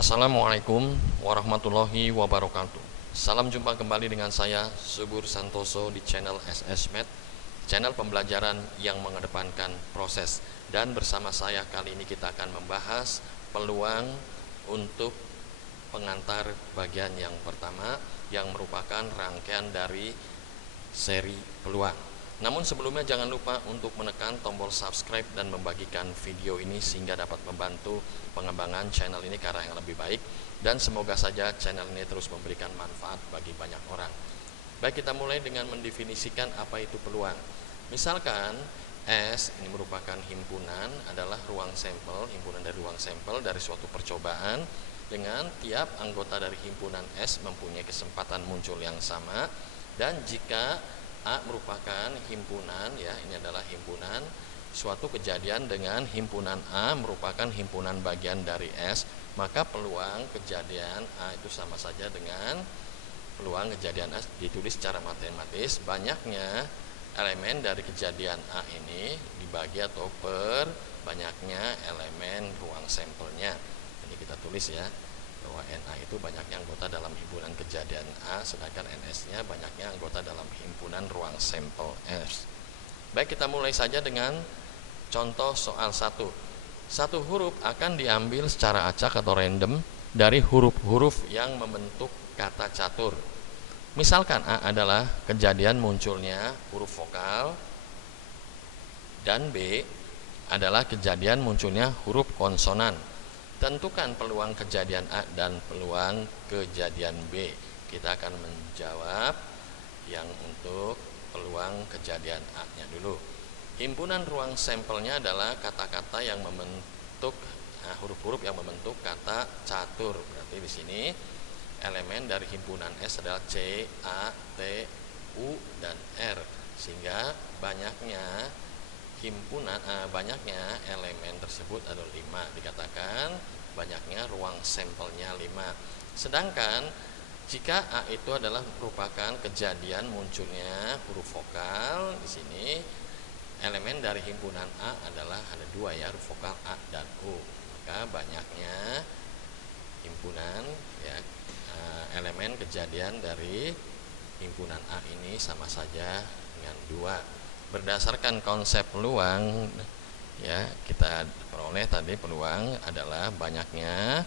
Assalamualaikum warahmatullahi wabarakatuh. Salam jumpa kembali dengan saya Subur Santoso di channel SSmed, channel pembelajaran yang mengedepankan proses. Dan bersama saya kali ini kita akan membahas peluang untuk pengantar bagian yang pertama, yang merupakan rangkaian dari seri peluang. Namun sebelumnya jangan lupa untuk menekan tombol subscribe dan membagikan video ini sehingga dapat membantu pengembangan channel ini ke arah yang lebih baik, dan semoga saja channel ini terus memberikan manfaat bagi banyak orang. Baik, kita mulai dengan mendefinisikan apa itu peluang. Misalkan S ini merupakan himpunan, adalah ruang sampel, himpunan dari ruang sampel dari suatu percobaan, dengan tiap anggota dari himpunan S mempunyai kesempatan muncul yang sama. Dan jika A merupakan himpunan, ya ini adalah himpunan, suatu kejadian dengan himpunan A merupakan himpunan bagian dari S, maka peluang kejadian A itu sama saja dengan peluang kejadian S. Ditulis secara matematis, banyaknya elemen dari kejadian A ini dibagi atau per banyaknya elemen ruang sampelnya. Ini kita tulis ya, bahwa NA itu banyaknya anggota dalam himpunan kejadian A, sedangkan NS-nya banyaknya anggota dalam himpunan ruang sampel S. Baik, kita mulai saja dengan contoh soal 1. Satu huruf akan diambil secara acak atau random dari huruf-huruf yang membentuk kata catur. Misalkan A adalah kejadian munculnya huruf vokal, dan B adalah kejadian munculnya huruf konsonan. Tentukan peluang kejadian A dan peluang kejadian B. Kita akan menjawab yang untuk peluang kejadian A-nya dulu. Himpunan ruang sampelnya adalah kata-kata yang membentuk huruf-huruf yang membentuk kata catur. Berarti di sini elemen dari himpunan S adalah C, A, T, U, dan R. Sehingga banyaknya banyaknya elemen tersebut adalah 5. Dikatakan banyaknya ruang sampelnya 5. Sedangkan jika A itu adalah merupakan kejadian munculnya huruf vokal, di sini elemen dari himpunan A adalah ada 2 ya, huruf vokal A dan U. Maka banyaknya himpunan ya, elemen kejadian dari himpunan A ini sama saja dengan 2. Berdasarkan konsep peluang, ya kita peroleh tadi peluang adalah banyaknya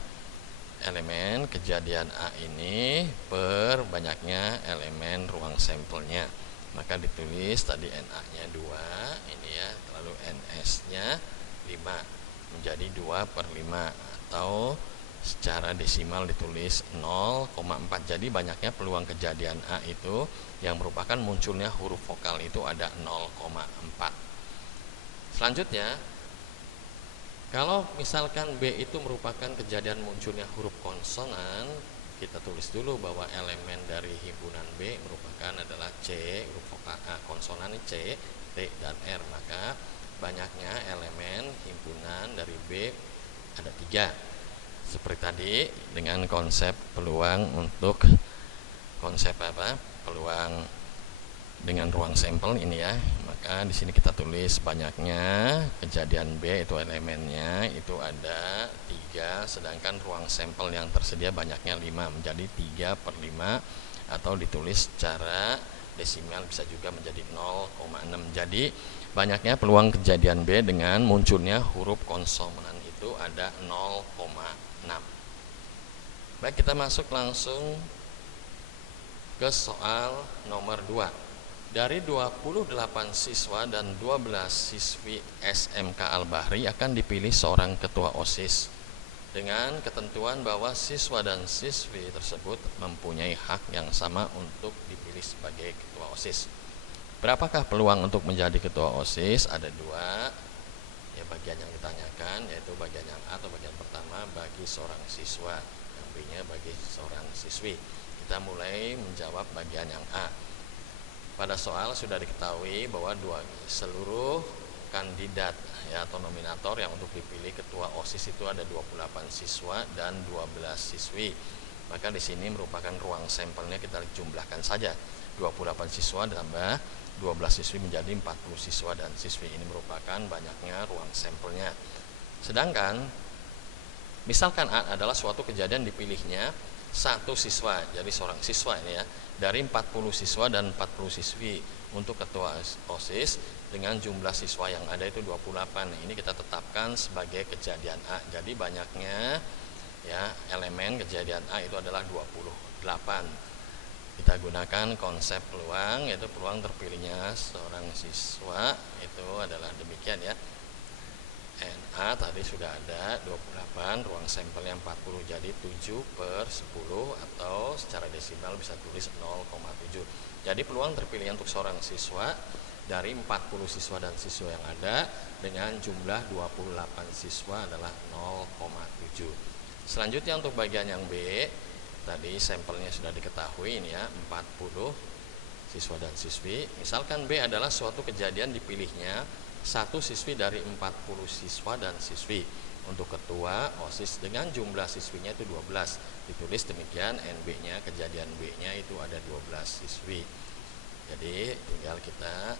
elemen kejadian A ini per banyaknya elemen ruang sampelnya. Maka ditulis tadi NA-nya 2 ini ya, lalu NS-nya 5, menjadi 2/5, atau secara desimal ditulis 0,4. Jadi banyaknya peluang kejadian A itu yang merupakan munculnya huruf vokal itu ada 0,4. Selanjutnya, kalau misalkan B itu merupakan kejadian munculnya huruf konsonan, kita tulis dulu bahwa elemen dari himpunan B merupakan adalah C, huruf vokal A, konsonan C, T, dan R. Maka banyaknya elemen himpunan dari B ada 3. Seperti tadi dengan konsep peluang untuk konsep peluang dengan ruang sampel ini ya. Maka di sini kita tulis banyaknya kejadian B itu elemennya itu ada 3, sedangkan ruang sampel yang tersedia banyaknya 5, menjadi 3/5, atau ditulis secara desimal bisa juga menjadi 0,6. Jadi banyaknya peluang kejadian B dengan munculnya huruf konsonan itu ada 0,6. Baik, kita masuk langsung ke soal nomor 2. Dari 28 siswa dan 12 siswi SMK Al-Bahri akan dipilih seorang ketua OSIS dengan ketentuan bahwa siswa dan siswi tersebut mempunyai hak yang sama untuk dipilih sebagai ketua OSIS. Berapakah peluang untuk menjadi ketua OSIS? Ada 2 ya bagian yang ditanyakan, yaitu bagian yang A atau bagian pertama bagi seorang siswa, yang B-nya bagi seorang siswi. Kita mulai menjawab bagian yang A. Pada soal sudah diketahui bahwa seluruh kandidat ya atau nominator yang untuk dipilih ketua OSIS itu ada 28 siswa dan 12 siswi. Maka di sini merupakan ruang sampelnya, kita jumlahkan saja 28 siswa tambah 12 siswi menjadi 40 siswa dan siswi. Ini merupakan banyaknya ruang sampelnya. Sedangkan Misalkan A adalah suatu kejadian dipilihnya satu siswa, jadi seorang siswa ini ya, dari 40 siswa dan 40 siswi untuk ketua OSIS dengan jumlah siswa yang ada itu 28. Ini kita tetapkan sebagai kejadian A. Jadi banyaknya ya elemen kejadian A itu adalah 28. Kita gunakan konsep peluang, yaitu peluang terpilihnya seorang siswa itu adalah demikian ya. NA tadi sudah ada 28, ruang sampelnya 40, jadi 7/10 atau secara desimal bisa tulis 0,7. Jadi peluang terpilihnya untuk seorang siswa dari 40 siswa dan siswa yang ada dengan jumlah 28 siswa adalah 0,7. Selanjutnya untuk bagian yang B, tadi sampelnya sudah diketahui ini ya, 40 siswa dan siswi. Misalkan B adalah suatu kejadian dipilihnya satu siswi dari 40 siswa dan siswi untuk ketua OSIS dengan jumlah siswinya itu 12. Ditulis demikian, NB-nya, kejadian B-nya itu ada 12 siswi. Jadi tinggal kita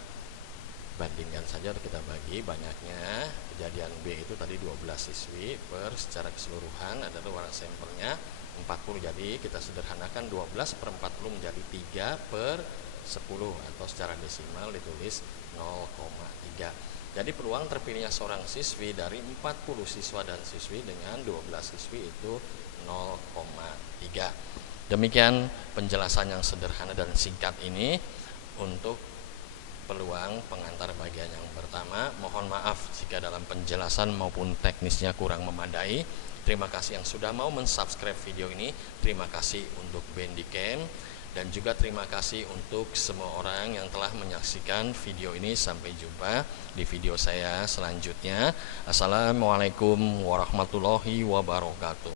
bandingkan saja atau kita bagi banyaknya kejadian B itu tadi 12 siswi per secara keseluruhan adalah warna sampelnya 40. Jadi kita sederhanakan 12/40 menjadi 3/10 atau secara desimal ditulis 0,3. Jadi peluang terpilihnya seorang siswi dari 40 siswa dan siswi dengan 12 siswi itu 0,3. Demikian penjelasan yang sederhana dan singkat ini untuk peluang pengantar bagian yang pertama. Mohon maaf jika dalam penjelasan maupun teknisnya kurang memadai. Terima kasih yang sudah mau mensubscribe video ini. Terima kasih untuk Bandicam. Dan juga terima kasih untuk semua orang yang telah menyaksikan video ini. Sampai jumpa di video saya selanjutnya. Assalamualaikum warahmatullahi wabarakatuh.